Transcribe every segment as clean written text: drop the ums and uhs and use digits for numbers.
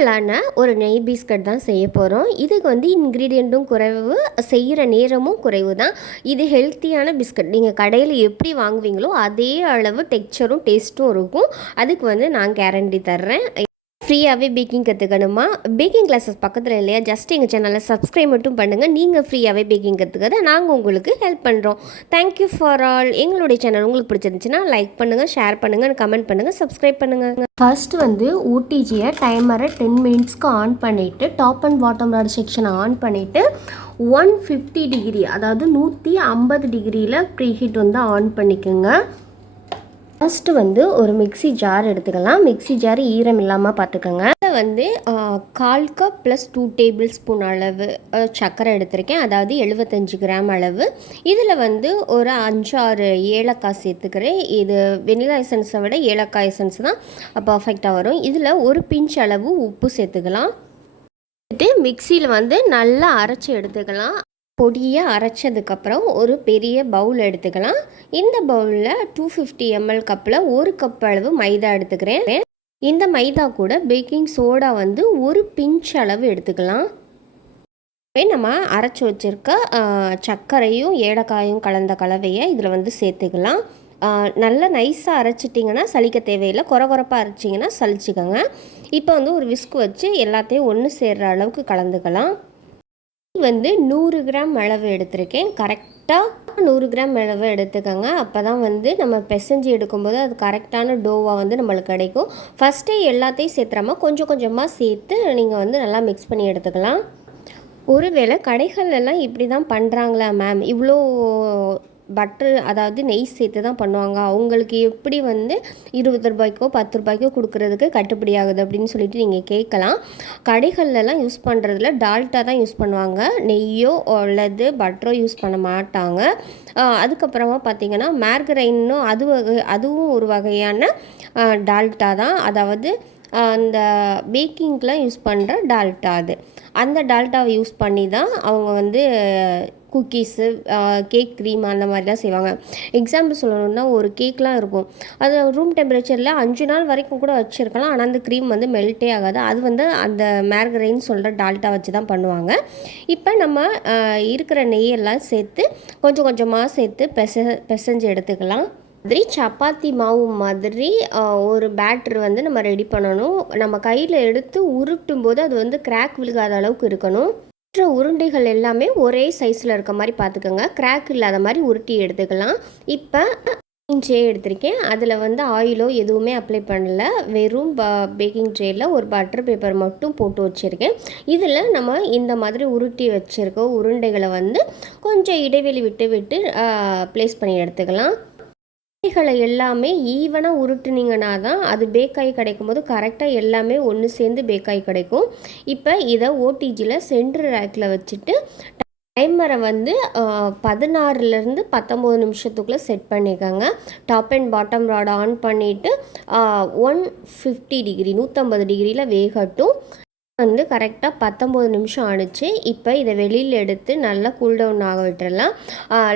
சிம்பிளான ஒரு நெய் பிஸ்கட் தான் செய்ய போகிறோம். இதுக்கு வந்து இன்க்ரீடியண்ட்டும் குறைவு, செய்கிற நேரமும் குறைவு தான். இது ஹெல்த்தியான பிஸ்கட். நீங்கள் கடையில் எப்படி வாங்குவீங்களோ அதே அளவு டெக்ஸ்சரும் டேஸ்ட்டும் இருக்கும். அதுக்கு வந்து நான் கேரண்டி தர்றேன். ஃப்ரீயாகவே பேக்கிங் கற்றுக்கணுமா? பேக்கிங் கிளாஸஸ் பக்கத்தில் இல்லையா? ஜஸ்ட் எங்கள் சேனலை சப்ஸ்கிரைப் மட்டும் பண்ணுங்கள். நீங்கள் ஃப்ரீயாகவே பேக்கிங் கற்றுக்கதை நாங்கள் உங்களுக்கு ஹெல்ப் பண்ணுறோம். Thank you for all. எங்களுடைய சேனல் உங்களுக்கு பிடிச்சிருந்துச்சுன்னா லைக் பண்ணுங்கள், ஷேர் பண்ணுங்கள், கமெண்ட் பண்ணுங்கள், சப்ஸ்கிரைப் பண்ணுங்கள். ஃபர்ஸ்ட் வந்து ஓடிஜியை டைமரை 10 மினிட்ஸ்க்கு ஆன் பண்ணிவிட்டு டாப் அண்ட் பாட்டம் ராட் செக்ஷனை ஆன் பண்ணிவிட்டு 150 டிகிரி, அதாவது 150 டிகிரியில் ப்ரீஹீட் வந்து ஆன் பண்ணிக்கோங்க. ஃபஸ்ட்டு வந்து ஒரு மிக்சி ஜார் எடுத்துக்கலாம். மிக்சி ஜார் ஈரம் இல்லாமல் பார்த்துக்கோங்க. இதில் வந்து 1/4 கப் ப்ளஸ் 2 டேபிள் ஸ்பூன் அளவு சர்க்கரை எடுத்திருக்கேன், அதாவது 75 கிராம் அளவு. இதில் வந்து ஒரு 5-6 ஏலக்காய் சேர்த்துக்கிறேன். இது வெனிலா எசன்ஸை விட ஏலக்காய் எசன்ஸ் தான் பர்ஃபெக்டாக வரும். இதில் ஒரு பிஞ்ச் அளவு உப்பு சேர்த்துக்கலாம். மிக்சியில் வந்து நல்லா அரைச்சி எடுத்துக்கலாம். பொடியை அரைச்சதுக்கப்புறம் ஒரு பெரிய பவுல் எடுத்துக்கலாம். இந்த பவுலில் 250 ml கப்பில் 1 கப் அளவு மைதா எடுத்துக்கிறேன். இந்த மைதா கூட பேக்கிங் சோடா வந்து ஒரு பிஞ்ச் அளவு எடுத்துக்கலாம். நம்ம அரைச்சி வச்சுருக்க சர்க்கரையும் ஏலக்காயும் கலந்த கலவையை இதில் வந்து சேர்த்துக்கலாம். நல்லா நைஸாக அரைச்சிட்டிங்கன்னா சலிக்க தேவையில்லை, குறப்பாக அரைச்சிங்கன்னா சலிச்சுக்கோங்க. இப்போ வந்து ஒரு விஸ்க் வச்சு எல்லாத்தையும் ஒன்று சேர்கிற அளவுக்கு கலந்துக்கலாம். வந்து 100 கிராம் அளவு எடுத்திருக்கேன். கரெக்டாக 100 கிராம் அளவு எடுத்துக்கோங்க. அப்போ தான் வந்து நம்ம பிசைஞ்சு எடுக்கும்போது அது கரெக்டான டோவாக வந்து நம்மளுக்கு கிடைக்கும். ஃபஸ்ட்டே எல்லாத்தையும் சேர்த்துறாம கொஞ்சம் கொஞ்சமாக சேர்த்து நீங்கள் வந்து நல்லா மிக்ஸ் பண்ணி எடுத்துக்கலாம். ஒருவேளை கடைகள்லாம் இப்படி தான் பண்ணுறாங்களா மேம், இவ்வளோ பட்டர் அதாவது நெய் சேர்த்து தான் பண்ணுவாங்க, அவங்களுக்கு எப்படி வந்து 20 ரூபாய்க்கோ 10 ரூபாய்க்கோ கொடுக்குறதுக்கு கட்டுப்படி ஆகுது அப்படின்னு சொல்லிட்டு நீங்கள் கேட்கலாம். கடைகள்லாம் யூஸ் பண்ணுறதுல டால்டா தான் யூஸ் பண்ணுவாங்க, நெய்யோ அல்லது பட்டரோ யூஸ் பண்ண மாட்டாங்க. அதுக்கப்புறமா பார்த்திங்கன்னா மார்கரைனும் அதுவும் ஒரு வகையான டால்டா தான், அதாவது அந்த பேக்கிங்க்கெலாம் யூஸ் பண்ணுற டால்டா. அந்த டால்டாவை யூஸ் பண்ணி தான் அவங்க வந்து குக்கீஸு, கேக், க்ரீம் அந்த மாதிரிலாம் செய்வாங்க. எக்ஸாம்பிள் சொல்லணுன்னா ஒரு கேக்லாம் இருக்கும், அது ரூம் டெம்பரேச்சரில் 5 நாள் வரைக்கும் கூட வச்சுருக்கலாம். ஆனால் அந்த க்ரீம் வந்து மெல்ட்டே ஆகாது. அது வந்து அந்த மார்கரைன் சொல்கிற டால்டா வச்சு தான் பண்ணுவாங்க. இப்போ நம்ம இருக்கிற நெய்யெல்லாம் சேர்த்து கொஞ்சம் கொஞ்சமாக சேர்த்து பிசைஞ்சு எடுத்துக்கலாம். மாதிரி சப்பாத்தி மாவு மாதிரி ஒரு பேட்டர் வந்து நம்ம ரெடி பண்ணணும். நம்ம கையில் எடுத்து உருட்டும் போது அது வந்து கிராக் விழுகாத அளவுக்கு இருக்கணும். மற்ற உருண்டைகள் எல்லாமே ஒரே சைஸில் இருக்க மாதிரி பார்த்துக்கோங்க, கிராக் இல்லாத மாதிரி உருட்டி எடுத்துக்கலாம். இப்போ ட்ரே எடுத்திருக்கேன். அதில் வந்து ஆயிலோ எதுவுமே அப்ளை பண்ணல, வெறும் பேக்கிங் ட்ரேயில் ஒரு பட்டர் பேப்பர் மட்டும் போட்டு வச்சுருக்கேன். இதில் நம்ம இந்த மாதிரி உருட்டி வச்சுருக்க உருண்டைகளை வந்து கொஞ்சம் இடைவெளி விட்டு விட்டு ப்ளேஸ் பண்ணி எடுத்துக்கலாம். உருண்டைகளை எல்லாமே ஈவனாக உருட்டுனீங்கன்னா தான் அது பேக்காய் கிடைக்கும் போது கரெக்டாக எல்லாமே ஒன்று சேர்ந்து பேக்காய் கிடைக்கும். இப்போ இதை ஓடிஜியில் சென்டர் ரேக்கில் வச்சுட்டு டைமரை வந்து 16லேருந்து 19 நிமிஷத்துக்குள்ளே செட் பண்ணிக்கோங்க. Top and bottom rod on பண்ணிவிட்டு 150 டிகிரி 150 டிகிரியில் வேகட்டும். வந்து கரெக்டாக 19 நிமிஷம் ஆணுச்சு. இப்போ இதை வெளியில் எடுத்து நல்லா கூல்டவுன் ஆக விட்டுறலாம்.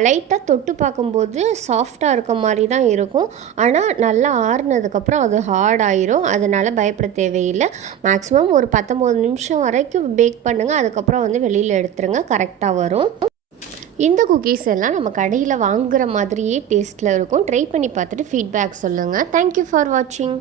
லைட்டாக தொட்டு பார்க்கும்போது சாஃப்டாக இருக்க மாதிரி தான் இருக்கும், ஆனால் நல்லா ஆறுனதுக்கப்புறம் அது ஹார்ட் ஆயிரும். அதனால் பயப்பட தேவையில்லை. மேக்ஸிமம் ஒரு 19 நிமிஷம் வரைக்கும் பேக் பண்ணுங்கள். அதுக்கப்புறம் வந்து வெளியில் எடுத்துருங்க, கரெக்டாக வரும். இந்த குக்கீஸ் எல்லாம் நம்ம கடையில் வாங்குகிற மாதிரியே டேஸ்ட்டில் இருக்கும். ட்ரை பண்ணி பார்த்துட்டு ஃபீட்பேக் சொல்லுங்கள். தேங்க்யூ ஃபார் வாட்சிங்.